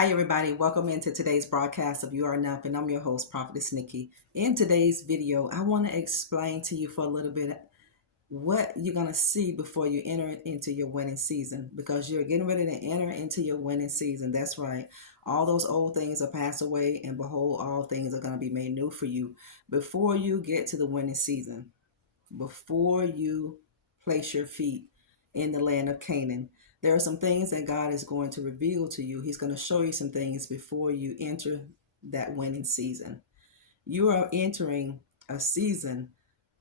Hi, everybody. Welcome into today's broadcast of You Are Enough, and I'm your host, Prophetess Nikki. In today's video, I want to explain to you for a little bit what you're going to see before you enter into your winning season, because you're getting ready to enter into your winning season. That's right. All those old things are passed away, and behold, all things are going to be made new for you before you get to the winning season, before you place your feet in the land of Canaan. There are some things that God is going to reveal to you. He's going to show you some things before you enter that winning season. You are entering a season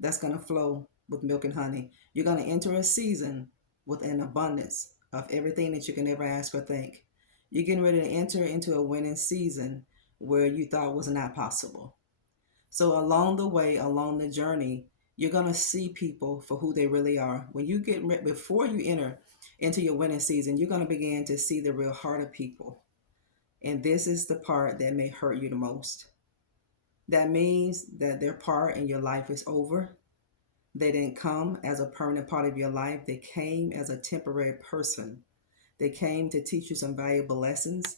that's going to flow with milk and honey. You're going to enter a season with an abundance of everything that you can ever ask or think. You're getting ready to enter into a winning season where you thought was not possible. So along the way, along the journey, you're gonna see people for who they really are. When you before you enter into your winning season, you're gonna begin to see the real heart of people. And this is the part that may hurt you the most. That means that their part in your life is over. They didn't come as a permanent part of your life. They came as a temporary person. They came to teach you some valuable lessons,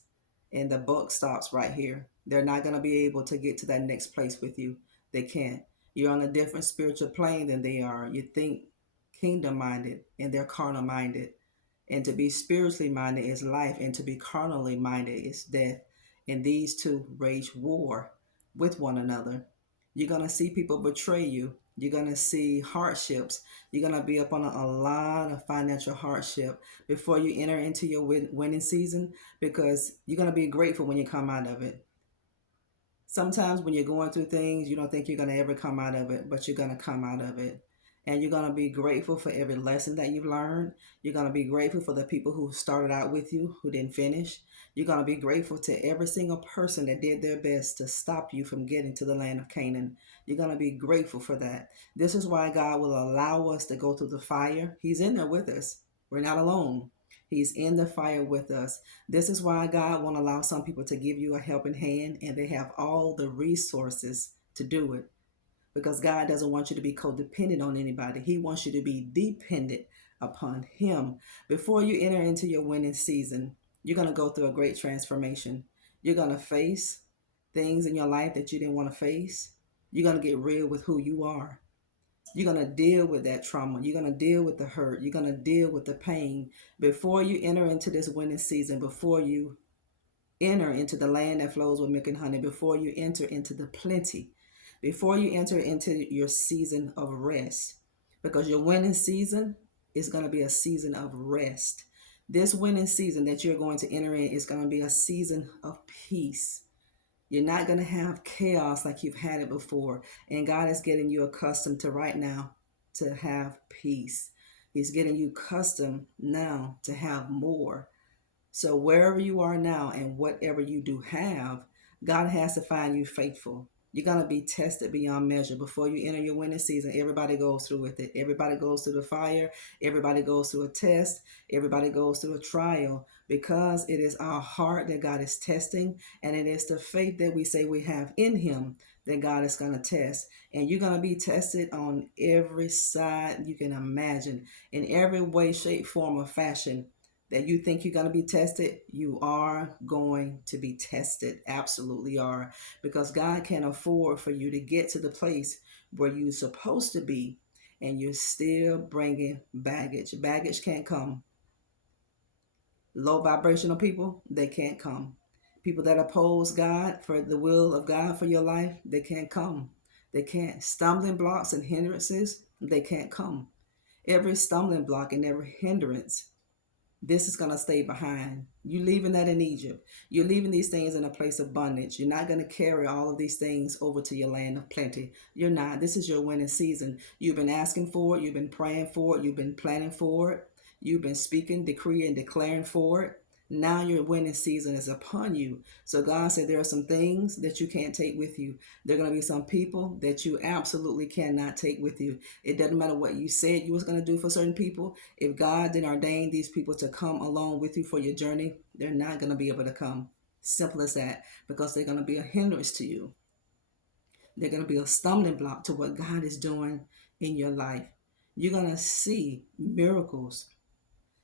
and the book stops right here. They're not going to be able to get to that next place with you. They can't. You're on a different spiritual plane than they are. You think kingdom minded, and they're carnal minded. And to be spiritually minded is life, and to be carnally minded is death. And these two wage war with one another. You're going to see people betray you. You're going to see hardships. You're going to be up on a lot of financial hardship before you enter into your winning season, because you're going to be grateful when you come out of it. Sometimes when you're going through things, you don't think you're going to ever come out of it, but you're going to come out of it. And you're going to be grateful for every lesson that you've learned. You're going to be grateful for the people who started out with you, who didn't finish. You're going to be grateful to every single person that did their best to stop you from getting to the land of Canaan. You're going to be grateful for that. This is why God will allow us to go through the fire. He's in there with us. We're not alone. He's in the fire with us. This is why God won't allow some people to give you a helping hand and they have all the resources to do it, because God doesn't want you to be codependent on anybody. He wants you to be dependent upon Him. Before you enter into your winning season, you're going to go through a great transformation. You're going to face things in your life that you didn't want to face. You're going to get real with who you are. You're going to deal with that trauma. You're going to deal with the hurt. You're going to deal with the pain. Before you enter into this winning season, before you enter into the land that flows with milk and honey, before you enter into the plenty, before you enter into your season of rest, because your winning season is going to be a season of rest. This winning season that you're going to enter in is going to be a season of peace. You're not going to have chaos like you've had it before. And God is getting you accustomed to right now to have peace. He's getting you accustomed now to have more. So wherever you are now and whatever you do have, God has to find you faithful. You're going to be tested beyond measure before you enter your winning season. Everybody goes through with it. Everybody goes through the fire. Everybody goes through a test. Everybody goes through a trial, because it is our heart that God is testing. And it is the faith that we say we have in Him that God is going to test. And you're going to be tested on every side you can imagine, in every way, shape, form, or fashion that you think you're going to be tested. You are going to be tested. Absolutely are. Because God can't afford for you to get to the place where you're supposed to be and you're still bringing baggage. Baggage can't come. Low vibrational people, they can't come. People that oppose God, for the will of God for your life, they can't come. They can't. Stumbling blocks and hindrances, they can't come. Every stumbling block and every hindrance, this is going to stay behind. You're leaving that in Egypt. You're leaving these things in a place of bondage. You're not going to carry all of these things over to your land of plenty. You're not. This is your winning season. You've been asking for it. You've been praying for it. You've been planning for it. You've been speaking, decreeing, and declaring for it. Now your winning season is upon you. So God said there are some things that you can't take with you. There are going to be some people that you absolutely cannot take with you. It doesn't matter what you said you was going to do for certain people. If God didn't ordain these people to come along with you for your journey, they're not going to be able to come. Simple as that, because they're going to be a hindrance to you. They're going to be a stumbling block to what God is doing in your life. You're going to see miracles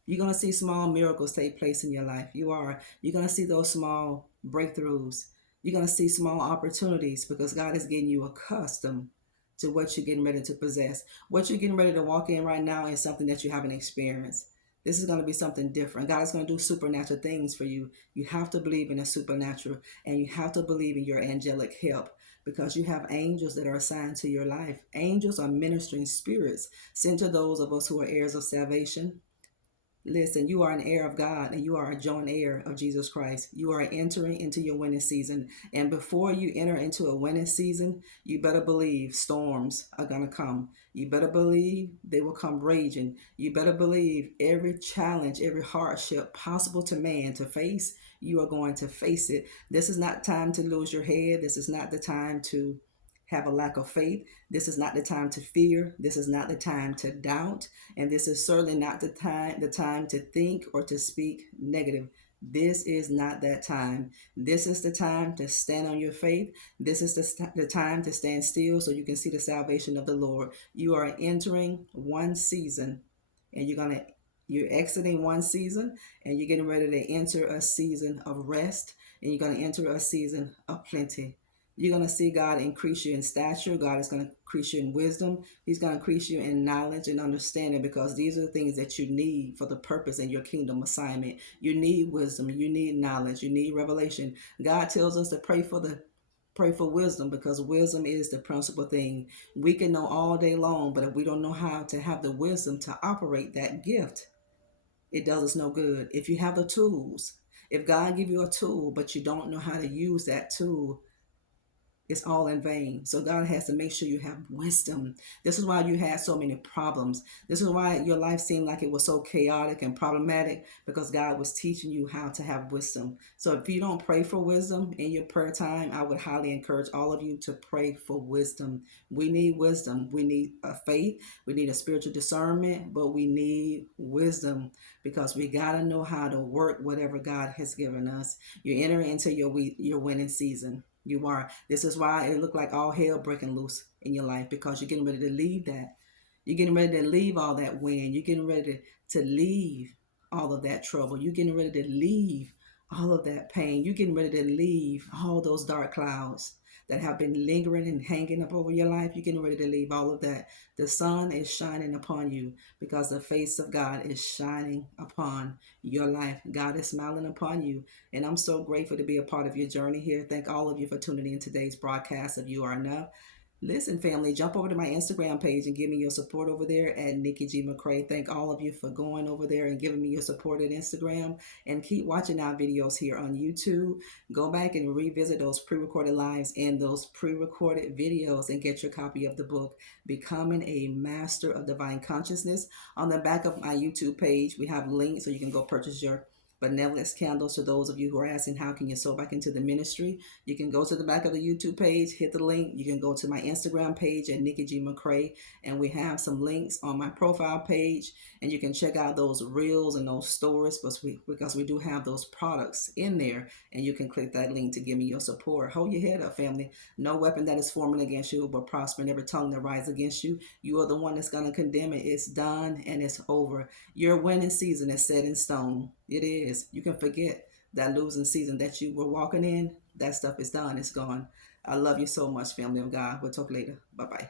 You're going to see small miracles take place in your life. You're going to see those small breakthroughs. You're going to see small opportunities because God is getting you accustomed to what you're getting ready to possess. What you're getting ready to walk in right now is something that you haven't experienced. This is going to be something different. God is going to do supernatural things for you. You have to believe in the supernatural, and you have to believe in your angelic help because you have angels that are assigned to your life. Angels are ministering spirits sent to those of us who are heirs of salvation. Listen, you are an heir of God and you are a joint heir of Jesus Christ. You are entering into your winning season. And before you enter into a winning season, you better believe storms are going to come. You better believe they will come raging. You better believe every challenge, every hardship possible to man to face, you are going to face it. This is not time to lose your head. This is not the time to have a lack of faith. This is not the time to fear. This is not the time to doubt. And this is certainly not the time to think or to speak negative. This is not that time. This is the time to stand on your faith. This is the time to stand still so you can see the salvation of the Lord. You are entering one season and you're exiting one season and you're getting ready to enter a season of rest, and you're going to enter a season of plenty. You're going to see God increase you in stature. God is going to increase you in wisdom. He's going to increase you in knowledge and understanding because these are the things that you need for the purpose in your kingdom assignment. You need wisdom. You need knowledge. You need revelation. God tells us to pray for wisdom because wisdom is the principal thing. We can know all day long, but if we don't know how to have the wisdom to operate that gift, it does us no good. If you have the tools, if God give you a tool, but you don't know how to use that tool, it's all in vain. So God has to make sure you have wisdom. This is why you had so many problems. This is why your life seemed like it was so chaotic and problematic because God was teaching you how to have wisdom. So if you don't pray for wisdom in your prayer time, I would highly encourage all of you to pray for wisdom. We need wisdom. We need a faith. We need a spiritual discernment, but we need wisdom because we got to know how to work whatever God has given us. You're entering into your winning season. You are. This is why it looked like all hell breaking loose in your life because you're getting ready to leave that. You're getting ready to leave all that wind. You're getting ready to leave all of that trouble. You're getting ready to leave all of that pain. You're getting ready to leave all those dark clouds that have been lingering and hanging up over your life. You're getting ready to leave all of that. The sun is shining upon you because the face of God is shining upon your life. God is smiling upon you. And I'm so grateful to be a part of your journey here. Thank all of you for tuning in today's broadcast of You Are Enough. Listen, family, jump over to my Instagram page and give me your support over there at Nikki G. McCray. Thank all of you for going over there and giving me your support at Instagram. And keep watching our videos here on YouTube. Go back and revisit those pre-recorded lives and those pre-recorded videos and get your copy of the book, Becoming a Master of Divine Consciousness. On the back of my YouTube page, we have links so you can go purchase your benevolence candles. To those of you who are asking how can you sow back into the ministry, you can go to the back of the YouTube page, hit the link. You can go to my Instagram page at Nikki G. McCray, and we have some links on my profile page, and you can check out those reels and those stories because we do have those products in there, and you can click that link to give me your support. Hold your head up, family. No weapon that is forming against you will prosper, and every tongue that rises against you, you are the one that's going to condemn it. It's done and it's over. Your winning season is set in stone. It is. You can forget that losing season that you were walking in. That stuff is done. It's gone. I love you so much, family of God. We'll talk later. Bye-bye.